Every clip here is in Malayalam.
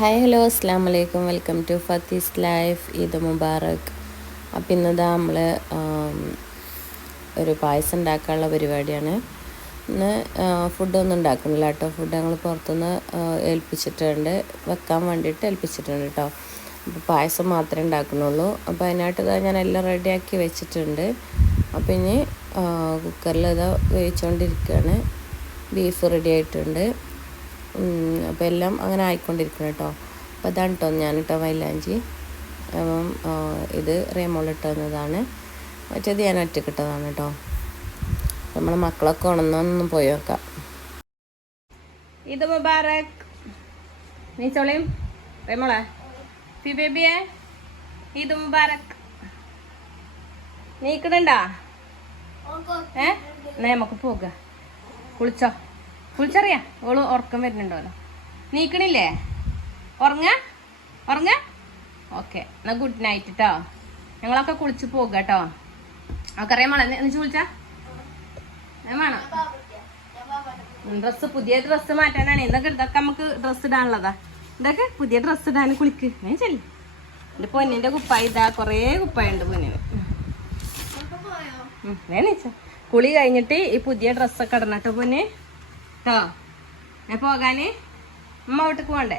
ഹായ് ഹലോ അസ്സാം വലൈക്കും welcome to Fathi's life. Eid Mubarak. അപ്പം ഇന്നതാ നമ്മൾ ഒരു പായസം ഉണ്ടാക്കാനുള്ള പരിപാടിയാണ്. ഇന്ന് ഫുഡൊന്നും ഉണ്ടാക്കണില്ല കേട്ടോ. ഫുഡ് ഞങ്ങൾ പുറത്തുനിന്ന് ഏൽപ്പിച്ചിട്ടുണ്ട്. വെക്കാൻ വേണ്ടിയിട്ട് ഏൽപ്പിച്ചിട്ടുണ്ട് കേട്ടോ. അപ്പോൾ പായസം മാത്രമേ ഉണ്ടാക്കുന്നുള്ളൂ. അപ്പോൾ അതിനായിട്ട് ഇതാ ഞാൻ എല്ലാം റെഡിയാക്കി വെച്ചിട്ടുണ്ട്. അപ്പോൾ ഇനി കുക്കറിൽ ഇതാ വേവിച്ചുകൊണ്ടിരിക്കുകയാണ് ബീഫ് റെഡി ആയിട്ടുണ്ട്. അപ്പോൾ എല്ലാം അങ്ങനെ ആയിക്കൊണ്ടിരിക്കണം കേട്ടോ. അപ്പോൾ അതാണ് കേട്ടോ ഞാൻ കേട്ടോ വൈലാഞ്ചി അപ്പം ഇത് റേമോളിട്ടതാണ് മറ്റേത് ഞാൻ ഒറ്റക്കിട്ടതാണ് കേട്ടോ നമ്മളെ മക്കളൊക്കെ ഉണന്നൊന്നും പോയി നോക്കാം. ഇത് മുബാറക്. നീ ചോളയും റേമോളെ ബേബിയെ ഇത് മുബാറക്. നീക്കണണ്ടാ? ഏ? നമുക്ക് പോക. കുളിച്ചോ. കുളിച്ചറിയാ? ഓൾ ഉറക്കം വരുന്നുണ്ടോലോ നീക്കണില്ലേ? ഉറങ്ങ? ഉറങ്ങ? ഓക്കെ എന്നാ ഗുഡ് നൈറ്റ് കേട്ടോ ഞങ്ങളൊക്കെ കുളിച്ച് പോകുക കേട്ടോ അവക്കറിയാൻ വേണം. എന്ന് ചോദിച്ചാ വേണം. ഡ്രസ്സ് പുതിയ ഡ്രസ്സ് മാറ്റാനാണ്. ഇതൊക്കെ ഇതൊക്കെ നമുക്ക് ഡ്രസ്സ് ഇടാനുള്ളതാ. ഇതൊക്കെ പുതിയ ഡ്രസ്സ് ഇടാൻ കുളിക്ക്. ഞാൻ ചെല്ലി. എന്റെ പൊന്നിന്റെ കുപ്പായ ഇതാ. കുറേ കുപ്പായുണ്ട് പൊന്നിന്. വേണിച്ച. കുളി കഴിഞ്ഞിട്ട് ഈ പുതിയ ഡ്രസ്സൊക്കെ ഇടണട്ടോ പൊന്നെ. കേട്ടോ ഞാൻ പോകാന്. അമ്മ വീട്ടിക്ക് പോണ്ടേ?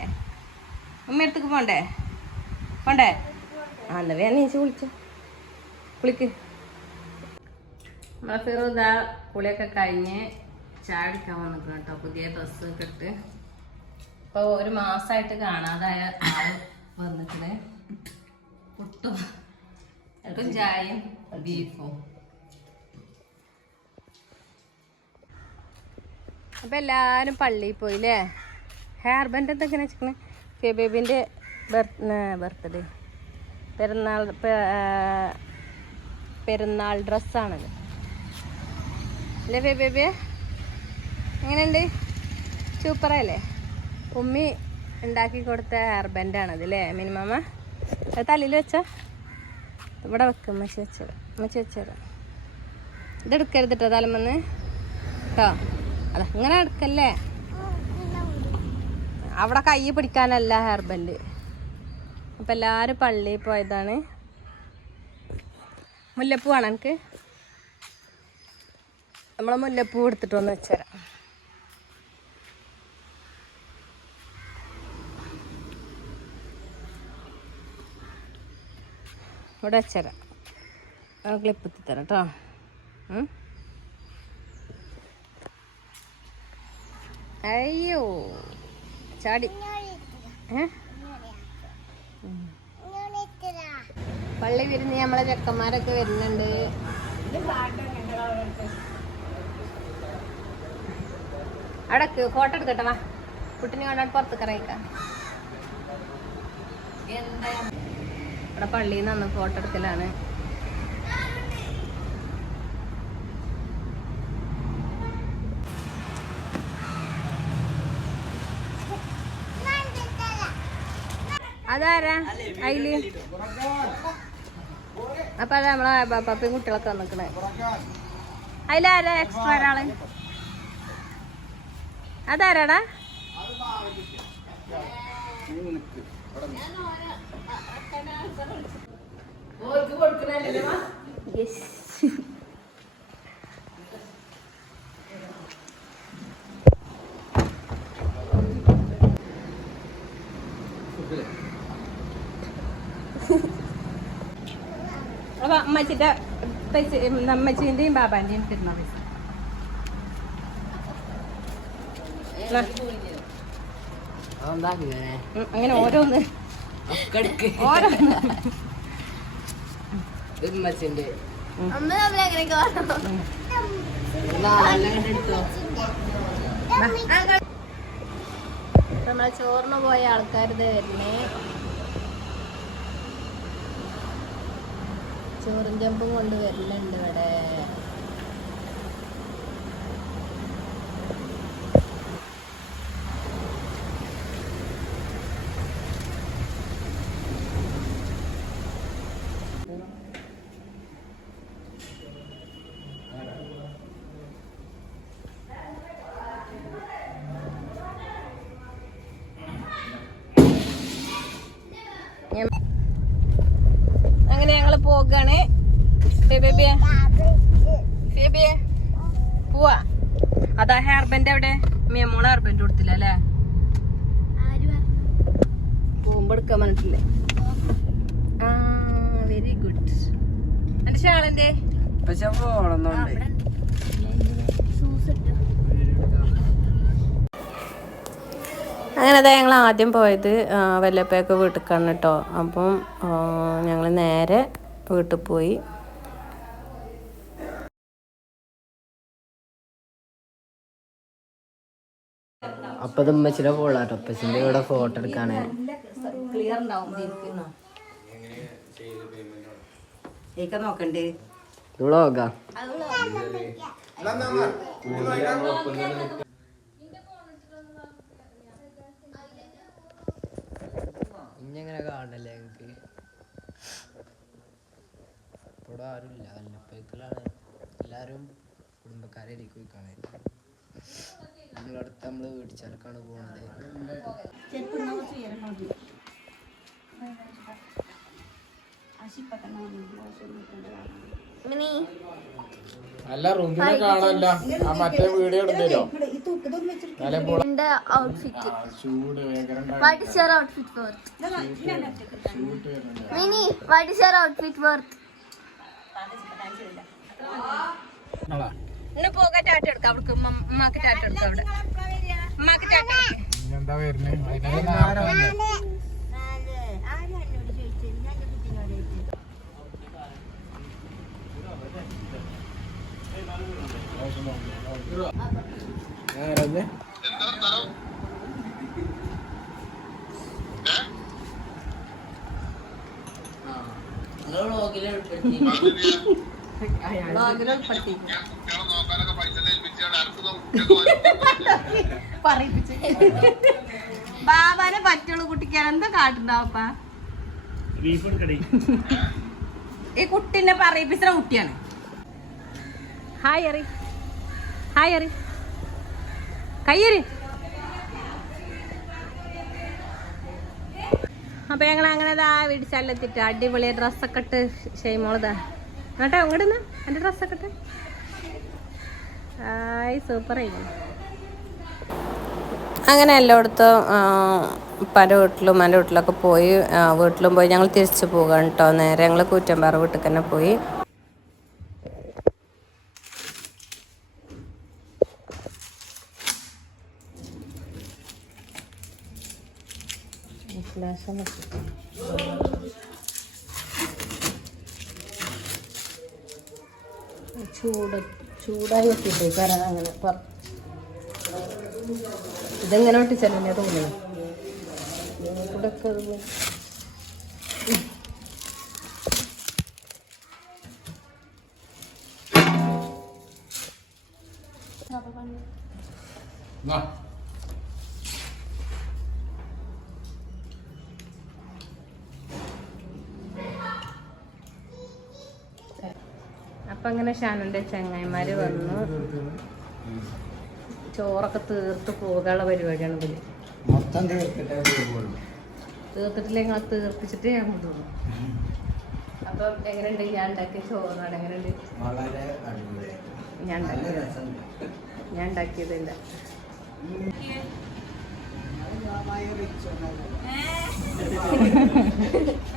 അമ്മ അടുത്തേക്ക് പോണ്ടേ? പോണ്ടേ? ആ എന്നാ വേഗം നീച്ച് കുളിച്ചോ കുളിക്ക് നമ്മളെ ഫിറോദ കുളിയൊക്കെ കഴിഞ്ഞ് ചായ അടിക്കാൻ വന്നിക്കണം കേട്ടോ പുതിയ ഡ്രസ്സ് ഇട്ട്. ഇപ്പോൾ ഒരു മാസമായിട്ട് കാണാതായ ആൾ വന്നിട്ട് പുട്ടും ചായയും ബീഫും അപ്പം എല്ലാവരും പള്ളിയിൽ പോയി അല്ലേ ഹെയർ ബാൻഡ് എന്തൊക്കെയാണ് വെച്ചിരിക്കണേ. ഫെബേബിന്റെ ബർത്ത് ബർത്ത്ഡേ പെരുന്നാൾ പെരുന്നാൾ ഡ്രസ്സാണത് അല്ലേ ഫെബേബിയെ എങ്ങനെയുണ്ട്? സൂപ്പറല്ലേ ഉമ്മി ഉണ്ടാക്കി കൊടുത്ത ഹെയർ അല്ലേ മിനിമമ്മ അത് തലയിൽ വെച്ചോ. ഇവിടെ വെക്കും മച്ചി വെച്ചത് മച്ചി വെച്ചത് ഇതെടുക്കരുത് കേട്ടോ തലമെന്ന്. കേട്ടോ അതാ ഇങ്ങനെ എടുക്കല്ലേ അവിടെ കൈ പിടിക്കാനല്ല ഹെയർ ബാൻഡ് അപ്പം എല്ലാവരും പള്ളിയിൽ പോയതാണ്. മുല്ലപ്പൂ വേണം എനിക്ക് നമ്മളെ മുല്ലപ്പൂ എടുത്തിട്ട് വന്ന് വെച്ചുതരാം ഇവിടെ വെച്ചുതരാം ക്ലിപ്പ് എത്തിത്തരാം കേട്ടോ അയ്യോ ചാടി. പള്ളി വിരുന്ന് നമ്മളെ ചെക്കന്മാരൊക്കെ വരുന്നുണ്ട്. അടക്ക് ഫോട്ടോ എടുക്കട്ടെ വാ. കുട്ടിനെ കൊണ്ടാട്ട് പുറത്തേക്ക് ഇറങ്ങിക്കാം. ഇവിടെ പള്ളിയിൽ നിന്ന് ഫോട്ടോ എടുക്കലാണ്. അതാരാ? അയിൽ. അപ്പൊ അതാ നമ്മളെ പപ്പയും കുട്ടികളൊക്കെ വന്നിക്കണേ. അതിലാരാ എക്സ്ട്രാ ഒരാൾ? അതാരാടാ? യെസ് അപ്പൊ അമ്മച്ചിന്റെ അമ്മച്ചിന്റെയും ബാബാന്റെയും തരുന്ന പൈസ അങ്ങനെ ഓരോന്ന്. ഓരോന്ന്. നമ്മളെ ചോറിന് പോയ ആൾക്കാർ ഇത് വരുന്നേ. ചോറും ചെമ്പും കൊണ്ട് വരലുണ്ട് ഇവിടെ. പോകാണ്. പോവാ. അതാ ഹെയർ ബാൻഡ് എവിടെ? മേമോളെ ഹെയർ ബാൻഡ് കൊടുത്തില്ല അല്ലേ? പോകുമ്പോ എടുക്കാൻ പറഞ്ഞിട്ടില്ലേ? ആ വെരി ഗുഡ് എന്റെ ഷാളന്റെ അങ്ങനെ അതാ ഞങ്ങൾ ആദ്യം പോയത് ആ, വല്ലപ്പയൊക്കെ വീട്ടിലേക്കാണ് കേട്ടോ. അപ്പം ഞങ്ങൾ നേരെ വീട്ടിൽ പോയി. അപ്പൊ ഉമ്മച്ചിയുടെ ഫോളാട്ടോ. ഉപ്പച്ചിന്റെ ഇവിടെ ഫോട്ടോ എടുക്കാണ് ക്ലിയർ ഉണ്ടാവും ഏക്ക നോക്കണ്ടേ? വ്ളോഗാ. ഇങ്ങനെ കാണല്ലേ? ഇവിടെ ആരുമില്ല വല്ലപ്പേക്കളാണ് എല്ലാവരും കുടുംബക്കാരായിരിക്കും പോയി കാണാൻ. നിങ്ങളടുത്ത് നമ്മൾ വീട്ടിച്ചേർക്കാണ് പോകുന്നത് അല്ല റൂമിനെ കാണാനല്ല ആ മറ്റേ വീഡിയോ എടുത്തരോ എന്റെ outfit what is your outfit worth Mini what is your outfit worth ഇന്ന് പോകാ ടാറ്റ എടുക്കാം. അവൾക്ക് ഉമ്മ- ഉമ്മാക്ക് ടാറ്റ എടുക്കാം അവിടെ. ഉമ്മാക്ക് ടാറ്റ എടുക്കാം എന്താ വരുന്നത് പറയിപ്പിച്ച് ബാബാനെ പറ്റുള്ളൂ കുട്ടിക്കാൻ എന്താ കാട്ടുണ്ടാവപ്പാ ഈ കുട്ടീനെ പറയിപ്പിച്ച കുട്ടിയാണ്. ഹായ് അറി. ഹായ് അറി. കയ്യറി അപ്പൊ ഞങ്ങൾ അങ്ങനെ ഇതാ വീടിച്ചാലെത്തിട്ട് അടിപൊളി ഡ്രസ്സൊക്കെ ഇട്ട് ഷെയ്മോളതാ കേട്ടോ ഇങ്ങോട്ട് എന്റെ ഡ്രസ്സൊക്കെ ഇട്ട്. ആയി സൂപ്പർ ആയിരുന്നു അങ്ങനെ എല്ലായിടത്തും പല വീട്ടിലും എന്റെ വീട്ടിലൊക്കെ പോയി വീട്ടിലും പോയി ഞങ്ങൾ തിരിച്ചു പോകാൻ കേട്ടോ നേരെ ഞങ്ങൾ കൂറ്റമ്പാറ വീട്ടിൽ തന്നെ പോയി. ചൂട് ചൂടായി വെച്ചിട്ട് കാരണം അങ്ങനെ ഇതെങ്ങനെ ഒട്ടിച്ചല്ലേ തോന്നുന്നു ഇവിടൊക്കെ അപ്പൊ അങ്ങനെ ഷാനന്റെ ചങ്ങായിമാര് വന്നു. ചോറൊക്കെ തീർത്ത് പോകാനുള്ള പരിപാടിയാണ് ഇതിൽ. മൊത്തം തീർത്തിട്ടേ പോകുള്ളൂ തീർത്തിട്ടില്ലെങ്കിൽ ഞങ്ങൾ തീർപ്പിച്ചിട്ട് ഞാൻ കൊണ്ടുപോകും. അപ്പൊ എങ്ങനെയുണ്ട്? ഞാൻ ഉണ്ടാക്കിയ ചോറാണ് എങ്ങനെയുണ്ട്? വളരെ അടിപൊളി ഞാൻ ഉണ്ടാക്കിയത് ഞാൻ ഉണ്ടാക്കിയതില്ല കടയൊക്കെ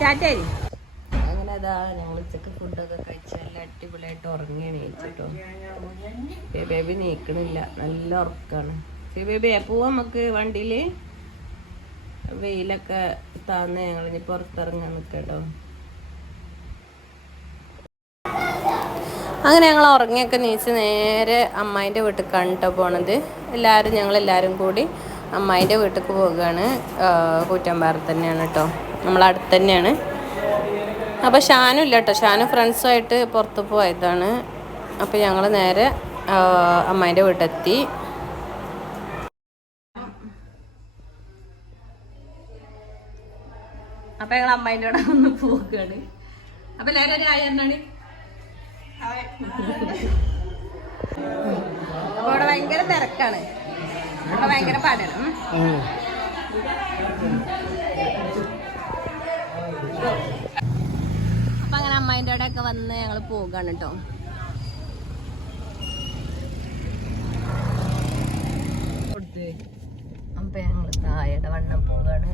അതിന് ബേബി നീക്കണില്ല. നല്ല ഉറക്കാണ്. ബേബി പോവാ നമുക്ക് വണ്ടിയിൽ വെയിലൊക്കെ താന്ന് ഞങ്ങൾ ഇനി പുറത്തിറങ്ങാൻ നിൽക്കട്ടോ അങ്ങനെ ഞങ്ങൾ ഉറങ്ങിയൊക്കെ നീച്ച് നേരെ അമ്മായിന്റെ വീട്ടിൽ കണ്ടിട്ടോ പോണത്. എല്ലാവരും ഞങ്ങളെല്ലാവരും കൂടി അമ്മായിന്റെ വീട്ടിൽ പോവുകയാണ് കൂറ്റമ്പാറ തന്നെയാണ് കേട്ടോ നമ്മളടുത്ത് തന്നെയാണ്. അപ്പോൾ ഷാനും ഇല്ല കേട്ടോ ഷാനും ഫ്രണ്ട്സുമായിട്ട് പുറത്ത് പോയതാണ്. അപ്പോൾ ഞങ്ങൾ നേരെ അമ്മായിന്റെ വീട്ടെത്തി അപ്പൊ ഞങ്ങൾ അമ്മായിന്റെ അവിടെ ഒന്ന് പോവുകയാണ്. അപ്പൊ എല്ലാരും ഒരു എന്നാണ് അപ്പൊ ഇവിടെ ഭയങ്കര തിരക്കാണ്. അപ്പൊ ഭയങ്കര പാടാണ്. അപ്പൊ അങ്ങനെ അമ്മായിന്റെ അവിടെ ഒക്കെ വന്ന് ഞങ്ങൾ പോകാണ് കേട്ടോ. അപ്പൊ ഞങ്ങൾ താഴെ വണ്ണം പോവാണ്.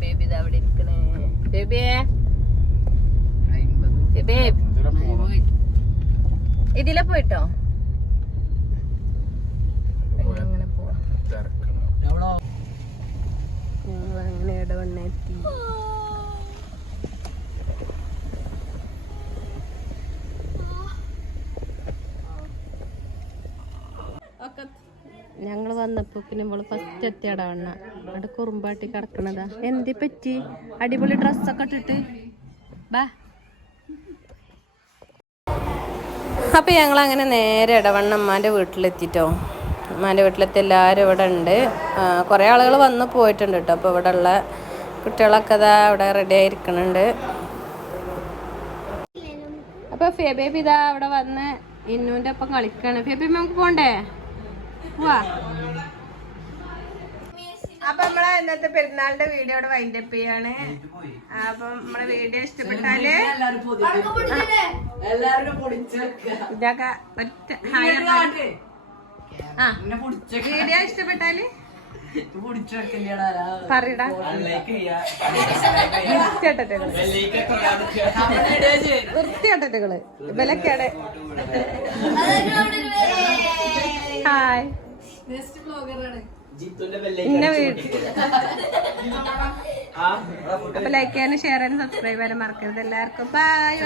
ബേബി ഇത് അവിടെ ഇരിക്കണേ. ബേബിയേ ബേബി. ഇതിലെ പോയിട്ടോ? അങ്ങനെ പോവാ. ഞങ്ങൾ അങ്ങനെ ഇടവണ്ണ എത്തി. വന്നപ്പോ പിന്നെ നമ്മൾ ഫസ്റ്റ് എത്തി ഇടവണ്ണ അവിടെ കുറുമ്പാട്ടി കിടക്കണതാ. എന്തി പറ്റി? അടിപൊളി ഡ്രസ്സൊക്കെ ഇട്ടിട്ട്. ബാ. അപ്പോൾ ഞങ്ങൾ അങ്ങനെ നേരെ ഇടവണ്ണ അമ്മാന്റെ വീട്ടിലെത്തിട്ടോ. അമ്മാന്റെ വീട്ടിലെത്തി എല്ലാവരും ഇവിടെ ഉണ്ട്. കുറേ ആളുകൾ വന്ന് പോയിട്ടുണ്ട് കേട്ടോ. അപ്പോൾ ഇവിടെ ഉള്ള കുട്ടികളൊക്കെ ഇതാ അവിടെ റെഡി ആയിരിക്കണുണ്ട്. അപ്പോൾ ഫേബേബി അവിടെ വന്ന് ഇന്നുവിന്റെ ഒപ്പം കളിക്കാണ്. ഫെബേബി നമുക്ക് പോണ്ടേ? പോവാ. അപ്പൊ നമ്മളെ ഇന്നത്തെ പെരുന്നാളിന്റെ വീഡിയോ ഇവിടെ വൈൻഡപ്പ് ചെയ്യാണ്. അപ്പൊ നമ്മളെ വീഡിയോ ഇഷ്ടപ്പെട്ടാൽ ഇതൊക്കെ ഒറ്റ. ആ വീഡിയോ ഇഷ്ടപ്പെട്ടാൽ പറയടാ. വൃത്തിയാട്ടകൾ ഇവലൊക്കെയാണ്. ഹായ്. വീട് അപ്പൊ ലൈക്ക് ചെയ്യാനും ഷെയർ ചെയ്യാനും സബ്സ്ക്രൈബ് ചെയ്യാനും മറക്കരുത്. എല്ലാവർക്കും ബൈ